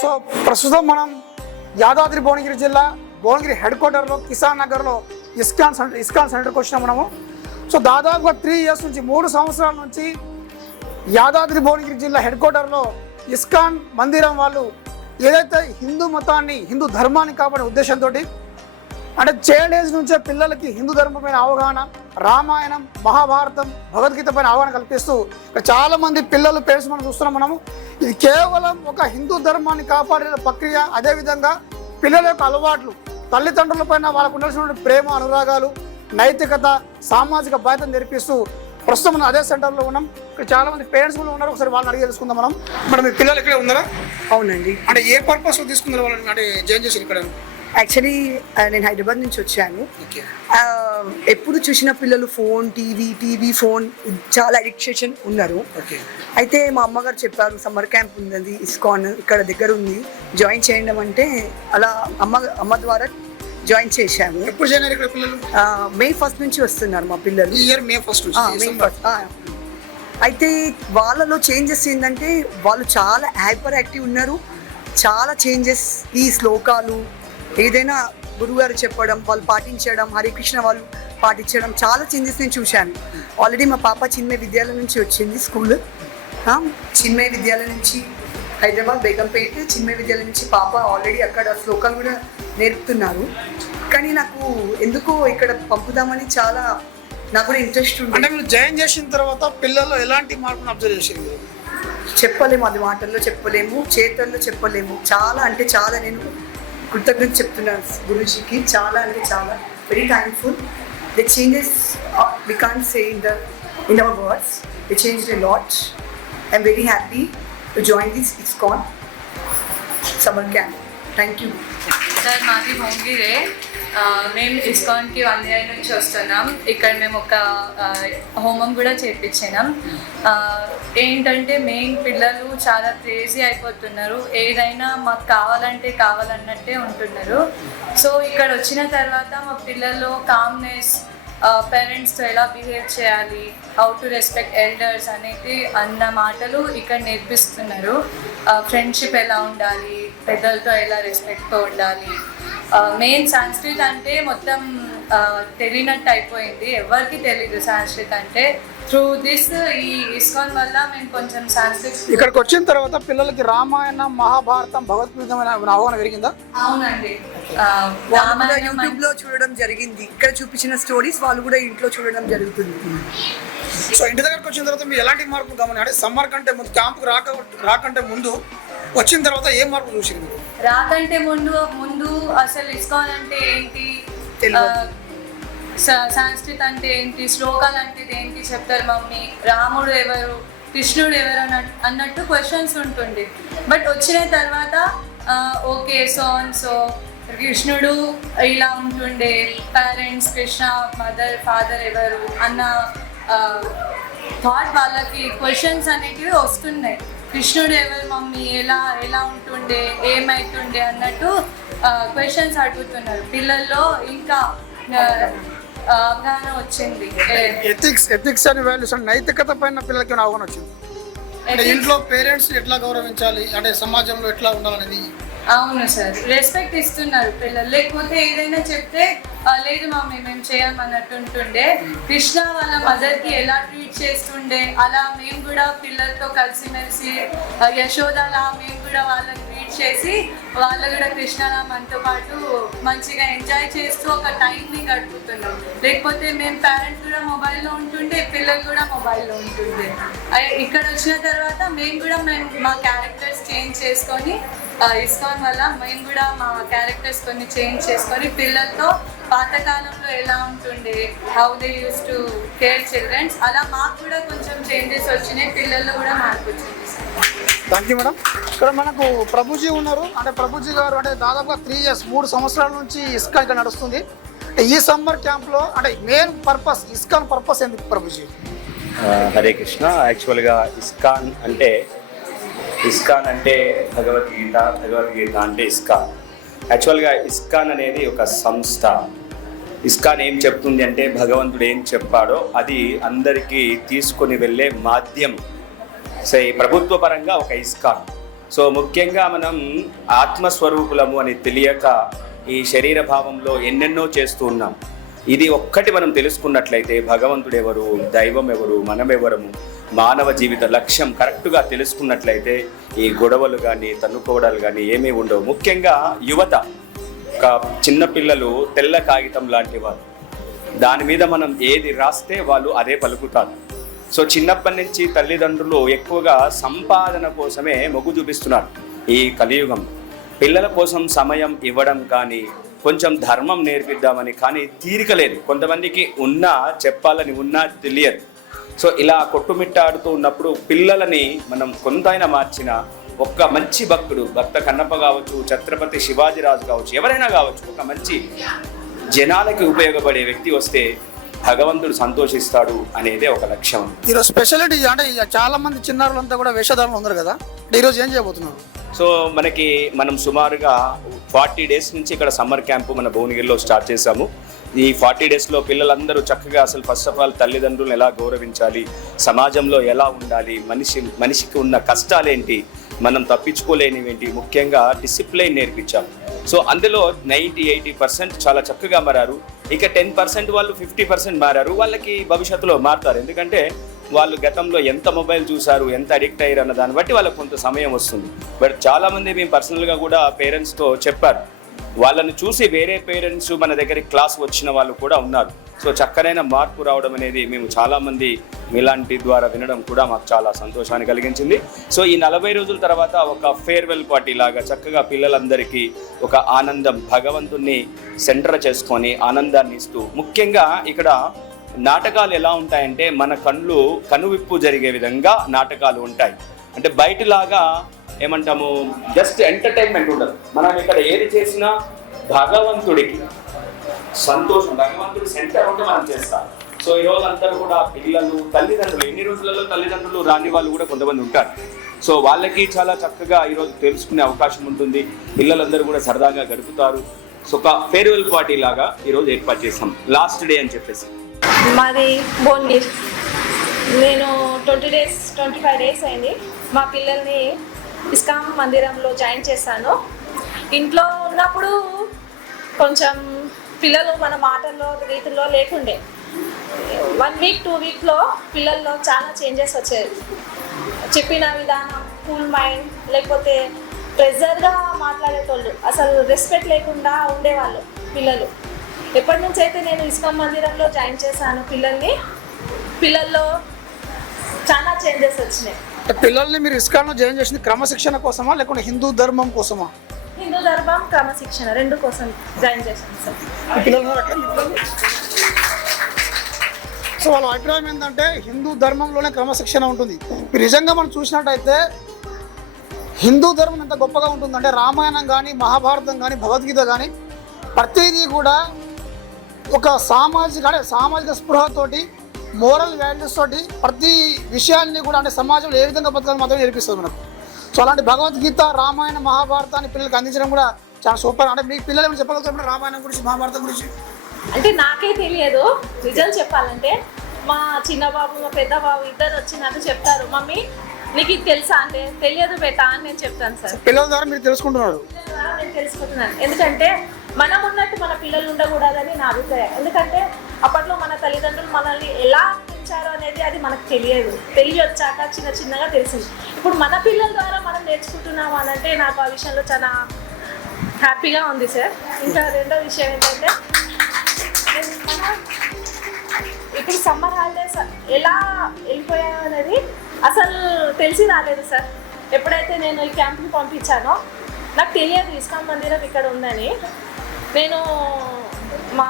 So ప్రస్తుతం మనం యాదాద్రి భువనగిరి జిల్లా భువనగిరి హెడ్ క్వార్టర్లో కిసాన్ నగర్లో ఇస్కాన్ సెంటర్ ఇస్కాన్ సెంటర్కి వచ్చినాం మనము. సో దాదాపుగా త్రీ ఇయర్స్ నుంచి మూడు సంవత్సరాల నుంచి యాదాద్రి భువనగిరి జిల్లా హెడ్ క్వార్టర్లో ఇస్కాన్ మందిరం వాళ్ళు ఏదైతే హిందూ మతాన్ని హిందూ ధర్మాన్ని కాపాడే ఉద్దేశంతో అంటే చైల్డ్ ఏజ్ నుంచే పిల్లలకి హిందూ ధర్మం పైన అవగాహన రామాయణం మహాభారతం భగవద్గీత పైన అవగాహన కల్పిస్తూ చాలా మంది పిల్లలు పేరెంట్స్ మనం చూస్తున్నాం మనము ఇది కేవలం ఒక హిందూ ధర్మాన్ని కాపాడే ప్రక్రియ. అదేవిధంగా పిల్లల యొక్క అలవాట్లు తల్లిదండ్రుల పైన వాళ్ళకు ఉండాల్సిన ప్రేమ అనురాగాలు నైతికత సామాజిక బాధ్యత నేర్పిస్తూ ప్రస్తుతం మనం అదే సెంటర్లో ఉన్నాం. ఇక్కడ చాలా మంది పేరెంట్స్ కూడా ఉన్నారు. ఒకసారి వాళ్ళని అడిగి తెలుసుకుందాం మనం. మరి మీ పిల్లలు ఇక్కడే ఉన్నారా? అవునండి. అంటే ఏ పర్పస్ తీసుకున్నారు వాళ్ళని అంటే జాయిన్ చేసి ఇక్కడ? యాక్చువల్లీ నేను హైదరాబాద్ నుంచి వచ్చాను. ఆ, ఎప్పుడు చూసిన పిల్లలు ఫోన్ టీవీ టీవీ ఫోన్ చాలా అడిక్షన్ ఉన్నారు. అయితే మా అమ్మగారు చెప్పారు సమ్మర్ క్యాంప్ ఉంది ఇస్కాన్ ఇక్కడ దగ్గర ఉంది జాయిన్ చేయడం అంటే అలా అమ్మ అమ్మ ద్వారా జాయిన్ చేశాము. ఎప్పుడు జాయిన్ అయ్యారు ఇక్కడ పిల్లలు? ఆ, మే ఫస్ట్ నుంచి వస్తున్నారు మా పిల్లలు. Year May first May first. అయితే వాళ్ళలో చేంజెస్ ఏంటంటే వాళ్ళు చాలా హైపర్ యాక్టివ్ ఉన్నారు. చాలా చేంజెస్ ఈ శ్లోకాలు ఏదైనా గురుగారు చెప్పడం వాళ్ళు పాటించడం హరికృష్ణ వాళ్ళు పాటించడం చాలా చేంజెస్ నేను చూశాను. ఆల్రెడీ మా పాప చిన్మయ విద్యాలయం నుంచి వచ్చింది స్కూల్. చిన్మయ విద్యాలయం నుంచి హైదరాబాద్ బేగంపేట చిన్మయ విద్యాలయం నుంచి పాప ఆల్రెడీ అక్కడ శ్లోకాలు కూడా నేర్పుతున్నారు. కానీ నాకు ఎందుకో ఇక్కడ పంపుదామని చాలా నాకు కూడా ఇంట్రెస్ట్ ఉంది. అంటే మీరు జాయిన్ చేసిన తర్వాత పిల్లల్లో ఎలాంటి మార్పును అబ్జర్వ్ చేసింది చెప్పలేము అది మాటల్లో చెప్పలేము చేతల్లో చెప్పలేము. చాలా అంటే చాలా నేను కృతజ్ఞత చెప్తున్నాను గురుజీకి. చాలా అంటే చాలా. Very thankful the changes we can say in the in our words the change a lot I'm very happy to join this ISKCON summer camp thank you sir మాది భోంగిరే ఆ, మేము ఇస్కాన్కి వన్ ఇయర్ నుంచి వస్తున్నాం. ఇక్కడ మేము ఒక హోమం కూడా చేపించినాం. ఏంటంటే మెయిన్ పిల్లలు చాలా క్రేజీ అయిపోతున్నారు. ఏదైనా మాకు కావాలంటే కావాలన్నట్టే ఉంటున్నారు. సో ఇక్కడ వచ్చిన తర్వాత మా పిల్లల్లో కామ్నెస్ పేరెంట్స్తో ఎలా బిహేవ్ చేయాలి హౌ టు రెస్పెక్ట్ ఎల్డర్స్ అనేది అన్న మాటలు ఇక్కడ నేర్పిస్తున్నారు. ఫ్రెండ్షిప్ ఎలా ఉండాలి పెద్దలతో ఎలా రెస్పెక్ట్తో ఉండాలి మెయిన్ సంస్కృత్ అంటే మొత్తం తెలియనట్టు అయిపోయింది. ఎవరికి తెలీదు సంస్కృత్ అంటే. త్రూ దిస్ ఈ ఇస్కాన్ వల్ల మేము కొంచెం సంస్కృత్ ఇక్కడికి వచ్చిన తర్వాత పిల్లలకి రామాయణం మహాభారతం భగవద్గీతమైన అవగాహన పెరిగిందా అవునండి. యూట్యూబ్లో చూడడం జరిగింది. ఇక్కడ చూపించిన స్టోరీస్ వాళ్ళు కూడా ఇంట్లో చూడడం జరుగుతుంది. సో ఇంటి దగ్గరకు వచ్చిన తర్వాత మీరు ఎలాంటి మార్పులు గమని అంటే సమ్మర్ కంటే ముందు క్యాంప్కి రాక రాకంటే ముందు వచ్చిన తర్వాత ఏ మార్పు చూసింది రాకంటే ముందు ముందు అసలు ఇస్కాన్ అంటే ఏంటి? సంస్కృత్ అంటే ఏంటి? శ్లోకాలు అంటే ఏంటి చెప్తారు మమ్మీ? రాముడు ఎవరు? కృష్ణుడు ఎవరు అన్నట్టు అన్నట్టు క్వశ్చన్స్ ఉంటుండే. బట్ వచ్చిన తర్వాత ఓకే సో అండ్ సో కృష్ణుడు ఇలా ఉంటుండే. పేరెంట్స్ కృష్ణ మదర్ ఫాదర్ ఎవరు? అన్న థాట్ వాళ్ళకి క్వశ్చన్స్ అనేటివి వస్తున్నాయి. కృష్ణుడు ఎవరు మమ్మీ? ఎలా ఎలా ఉంటుండే? ఏమైతుండే అన్నట్టు క్వశ్చన్స్ అడుగుతున్నారు. పిల్లల్లో ఇంకా అవగాహన వచ్చింది. ఎథిక్స్ ఎథిక్స్ అని వాల్యూస్ నైతికత పైన పిల్లలకి అవగాహన వచ్చింది? అంటే ఇంట్లో పేరెంట్స్ ఎట్లా గౌరవించాలి? అంటే సమాజంలో ఎట్లా ఉండాలనేది? అవును సార్. రెస్పెక్ట్ ఇస్తున్నారు పిల్లలు. లేకపోతే ఏదైనా చెప్తే లేదు మమ్మీ మేము చేయమన్నట్టు ఉంటుండే. కృష్ణ వాళ్ళ మదర్కి ఎలా ట్రీట్ చేస్తుండే అలా మేము కూడా పిల్లలతో కలిసిమెలిసి యశోద యశోదలా మేము కూడా వాళ్ళని చేసి వాళ్ళు కూడా కృష్ణారామంతో మనతో పాటు మంచిగా ఎంజాయ్ చేస్తూ ఒక టైంని గడుపుతున్నాం లేకపోతే మేము పేరెంట్స్ కూడా మొబైల్లో ఉంటుండే పిల్లలు కూడా మొబైల్లో ఉంటుండే. ఇక్కడ వచ్చిన తర్వాత మేము కూడా మేము మా క్యారెక్టర్స్ చేంజ్ చేసుకొని ఇస్కాన్ వల్ల మేము కూడా మా క్యారెక్టర్స్ కొన్ని చేంజ్ చేసుకొని పిల్లలతో పాతకాలంలో ఎలా ఉంటుండే? How they use to care childrens అలా మాకు కూడా కొంచెం చేంజెస్ వచ్చినాయి. పిల్లల్లో కూడా మార్పు వచ్చింది. థ్యాంక్ యూ మేడం ఇక్కడ మనకు ప్రభుజీ ఉన్నారు. అంటే ప్రభుజీ గారు అంటే దాదాపుగా త్రీ ఇయర్స్ మూడు సంవత్సరాల నుంచి ఇస్కాన్ ఇక్కడ నడుస్తుంది. ఈ సమ్మర్ క్యాంప్లో అంటే మెయిన్ పర్పస్ ఇస్కాన్ పర్పస్ ఎందుకు ప్రభుజీ? హరే కృష్ణ. యాక్చువల్గా ఇస్కాన్ అంటే ఇస్కాన్ అంటే భగవద్గీత భగవద్గీత అంటే ఇస్కాన్. యాక్చువల్గా ఇస్కాన్ అనేది ఒక సంస్థ. ఇస్కాన్ ఏం చెప్తుంది అంటే భగవంతుడు ఏం చెప్పాడో అది అందరికీ తీసుకొని వెళ్ళే మాధ్యం సో ఈ ప్రభుత్వ పరంగా ఒక ఇస్కాన్. సో ముఖ్యంగా మనం ఆత్మస్వరూపులము అని తెలియక ఈ శరీర భావంలో ఎన్నెన్నో చేస్తూ ఉన్నాం. ఇది ఒక్కటి మనం తెలుసుకున్నట్లయితే భగవంతుడు ఎవరు దైవం ఎవరు మనం ఎవరము మానవ జీవిత లక్ష్యం కరెక్ట్గా తెలుసుకున్నట్లయితే ఈ గొడవలు కానీ తన్నుకోవడాలు కానీ ఏమీ ఉండవు. ముఖ్యంగా యువత. ఒక చిన్న పిల్లలు తెల్ల కాగితం లాంటి వారు దాని మీద మనం ఏది రాస్తే వాళ్ళు అదే పలుకుతారు. సో చిన్నప్పటి నుంచి తల్లిదండ్రులు ఎక్కువగా సంపాదన కోసమే మొగ్గు చూపిస్తున్నారు ఈ కలియుగం. పిల్లల కోసం సమయం ఇవ్వడం కానీ కొంచెం ధర్మం నేర్పిద్దామని కానీ తీరిక లేదు. కొంతమందికి ఉన్నా చెప్పాలని ఉన్నా తెలియదు. సో ఇలా కొట్టుమిట్టాడుతూ ఉన్నప్పుడు పిల్లలని మనం కొంతైనా మార్చినా ఒక్క మంచి భక్తుడు భక్త కన్నప్ప కావచ్చు ఛత్రపతి శివాజీరాజు కావచ్చు ఎవరైనా కావచ్చు ఒక మంచి జనాలకి ఉపయోగపడే వ్యక్తి వస్తే భగవంతుడు సంతోషిస్తాడు అనేదే ఒక లక్ష్యం. ఈరోజు స్పెషాలిటీ అంటే చాలా మంది చిన్నారులంతా కూడా వేషధారణలు ఉన్నారు కదా ఈరోజు ఏం చేయబోతున్నారు? సో మనకి మనం సుమారుగా ఫార్టీ డేస్ నుంచి ఇక్కడ సమ్మర్ క్యాంపు మన భువనగిరిలో స్టార్ట్ చేశాము. ఈ ఫార్టీ డేస్లో పిల్లలందరూ చక్కగా అసలు ఫస్ట్ ఆఫ్ ఆల్ తల్లిదండ్రులను ఎలా గౌరవించాలి సమాజంలో ఎలా ఉండాలి మనిషి మనిషికి ఉన్న కష్టాలేంటి మనం తప్పించుకోలేనివేంటి? ముఖ్యంగా డిసిప్లైన్ నేర్పించాం. సో అందులో నైంటీ ఎయిటీ పర్సెంట్ చాలా చక్కగా మారారు. ఇక టెన్ పర్సెంట్ వాళ్ళు ఫిఫ్టీ పర్సెంట్ మారారు. వాళ్ళకి భవిష్యత్తులో మారుతారు. ఎందుకంటే వాళ్ళు గతంలో ఎంత మొబైల్ చూశారు ఎంత అడిక్ట్ అయ్యారు అన్న దాన్ని బట్టి వాళ్ళకి కొంత సమయం వస్తుంది. బట్ చాలామంది మేము పర్సనల్గా కూడా పేరెంట్స్తో చెప్పారు. వాళ్ళని చూసి వేరే పేరెంట్స్ మన దగ్గరికి క్లాస్ వచ్చిన వాళ్ళు కూడా ఉన్నారు. సో చక్కనైన మార్పు రావడం అనేది మేము చాలామంది మీలాంటి ద్వారా వినడం కూడా మాకు చాలా సంతోషాన్ని కలిగించింది. సో ఈ నలభై రోజుల తర్వాత ఒక ఫేర్వెల్ పార్టీ లాగా చక్కగా పిల్లలందరికీ ఒక ఆనందం భగవంతుణ్ణి సెంటర్ చేసుకొని ఆనందాన్ని ఇస్తూ ముఖ్యంగా ఇక్కడ నాటకాలు ఎలా ఉంటాయంటే మన కళ్ళు కనువిప్పు జరిగే విధంగా నాటకాలు ఉంటాయి. అంటే బయటలాగా ఏమంటాము జస్ట్ ఎంటర్టైన్మెంట్ ఉండదు. మనం ఇక్కడ ఏది చేసినా భగవంతుడికి సంతోషం భగవంతుడి సెంటర్ ఉంటే మనం చేస్తాం. సో ఈ రోజు అందరూ కూడా పిల్లలు తల్లిదండ్రులు ఎన్ని రోజులలో తల్లిదండ్రులు రాని వాళ్ళు కూడా కొంతమంది ఉంటారు. సో వాళ్ళకి చాలా చక్కగా ఈరోజు తెలుసుకునే అవకాశం ఉంటుంది. పిల్లలందరూ కూడా సరదాగా గడుపుతారు. సో ఒక ఫేర్వెల్ పార్టీ లాగా ఈరోజు ఏర్పాటు చేస్తాం లాస్ట్ డే అని చెప్పేసి. మాది భువనగిర్ నేను twenty days twenty five days అయింది. మా పిల్లల్ని ఇస్కామ్ మందిరంలో జాయిన్ చేశాను. ఇంట్లో ఉన్నప్పుడు కొంచెం పిల్లలు మన మాటల్లో రీతిలో లేకుండే. వన్ వీక్ టూ వీక్లో పిల్లల్లో చాలా చేంజెస్ వచ్చాయి. చెప్పిన విధానం కూల్ మైండ్ లేకపోతే ప్రెజర్గా మాట్లాడేటోళ్ళు. అసలు రెస్పెక్ట్ లేకుండా ఉండేవాళ్ళు పిల్లలు. ఎప్పటి నుంచి అయితే నేను ఇస్కాం మందిరంలో జాయిన్ చేశాను పిల్లల్ని పిల్లల్లో చాలా చేంజెస్ వచ్చినాయి. పిల్లల్ని మీరు ఇస్కాన్లో జాయిన్ చేసింది క్రమశిక్షణ కోసమా లేకుంటే హిందూ ధర్మం కోసమా? హిందూ ధర్మం క్రమశిక్షణ రెండు కోసం జాయిన్ చేశాను సార్ పిల్లలు? సో వాళ్ళ అభిప్రాయం ఏంటంటే హిందూ ధర్మంలోనే క్రమశిక్షణ ఉంటుంది. మీరు నిజంగా మనం చూసినట్టయితే హిందూ ధర్మం ఎంత గొప్పగా ఉంటుందంటే రామాయణం కానీ మహాభారతం కానీ భగవద్గీత కానీ ప్రతిదీ కూడా ఒక సామాజిక అంటే సామాజిక స్పృహతోటి మోరల్ వాల్యూస్ తోటి ప్రతి విషయాన్ని కూడా అంటే సమాజంలో ఏ విధంగా బతకాలని మాత్రమే నేర్పిస్తుంది మనకు. సో అలాంటి భగవద్గీత రామాయణ మహాభారతాన్ని పిల్లలకు అందించడం కూడా చాలా సూపర్. అంటే మీ పిల్లలు చెప్పగలుగుతారు? రామాయణం గురించి మహాభారతం గురించి? అంటే నాకే తెలియదు. నిజం చెప్పాలంటే మా చిన్న బాబు మా పెద్ద బాబు ఇద్దరు వచ్చి నాకు చెప్తారు మమ్మీ నీకు ఇది తెలుసా? అంటే తెలియదు బేటా అని నేను చెప్తాను సార్. పిల్లల ద్వారా మీరు తెలుసుకుంటున్నారు. నేను తెలుసుకుంటున్నాను. ఎందుకంటే మనం ఉన్నట్టు మన పిల్లలు ఉండకూడదని నా అభిప్రాయం. ఎందుకంటే అప్పట్లో మన తల్లిదండ్రులు మనల్ని ఎలా పెంచారు అనేది అది మనకు తెలియదు. తెలియ వచ్చాక చిన్న చిన్నగా తెలిసింది. ఇప్పుడు మన పిల్లల ద్వారా మనం నేర్చుకుంటున్నాం అని అంటే నాకు ఆ విషయంలో చాలా హ్యాపీగా ఉంది సార్. ఇంకా రెండో విషయం ఏంటంటే ఇప్పుడు సమ్మర్ హాలిడేస్ ఎలా వెళ్ళిపోయాయో అనేది అసలు తెలిసి రాలేదు సార్. ఎప్పుడైతే నేను ఈ క్యాంప్కి పంపించానో నాకు తెలియదు ఇస్కాన్ మందిరం ఇక్కడ ఉందని. నేను మా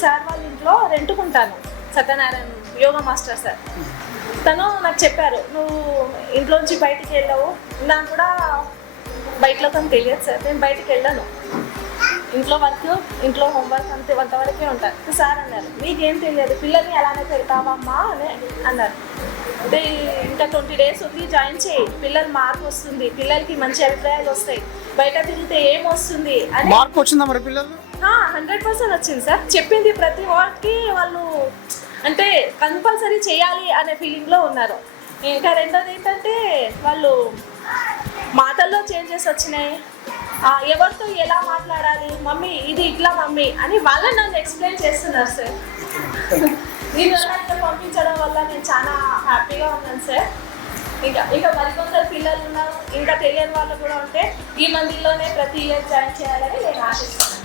సార్ వాళ్ళ ఇంట్లో రెంటుకుంటాను సత్యనారాయణ యోగా మాస్టర్ సార్. తను నాకు చెప్పారు నువ్వు ఇంట్లోంచి బయటికి వెళ్ళావు. నాకు కూడా బయటలో తను తెలియదు సార్ నేను బయటికి వెళ్ళాను. ఇంట్లో వర్క్ ఇంట్లో హోంవర్క్ అంతే అంతవరకే ఉంటాను సార్ అన్నారు నీకేం తెలియదు పిల్లల్ని అలానే పెడతావమ్మా అని అన్నారు. అంటే ఇంకా ట్వంటీ డేస్ ఉంది జాయిన్ చేయి. పిల్లలు మార్పు వస్తుంది పిల్లలకి మంచి అభిప్రాయాలు వస్తాయి. బయట తిరిగితే ఏం వస్తుంది అని మార్పు వచ్చిందా మరి పిల్లలు హండ్రెడ్ పర్సెంట్ వచ్చింది సార్. చెప్పింది ప్రతి వర్డ్కి వాళ్ళు అంటే కంపల్సరీ చేయాలి అనే ఫీలింగ్లో ఉన్నారు. ఇంకా రెండోది ఏంటంటే వాళ్ళు మాటల్లో చేంజెస్ వచ్చినాయి. ఎవరితో ఎలా మాట్లాడాలి? మమ్మీ ఇది ఇట్లా మమ్మీ అని వాళ్ళని నన్ను ఎక్స్ప్లెయిన్ చేస్తున్నారు సార్ దీని వల్ల ఇక్కడ పంపించడం వల్ల నేను చాలా హ్యాపీగా ఉన్నాను సార్ ఇంకా ఇంకా మరికొందరు పిల్లలు ఉన్నారు. ఇంకా తెలియని వాళ్ళు కూడా ఉంటే ఈ మందిలోనే ప్రతి ఇయర్ జాయిన్ చేయాలని నేను ఆశిస్తున్నాను.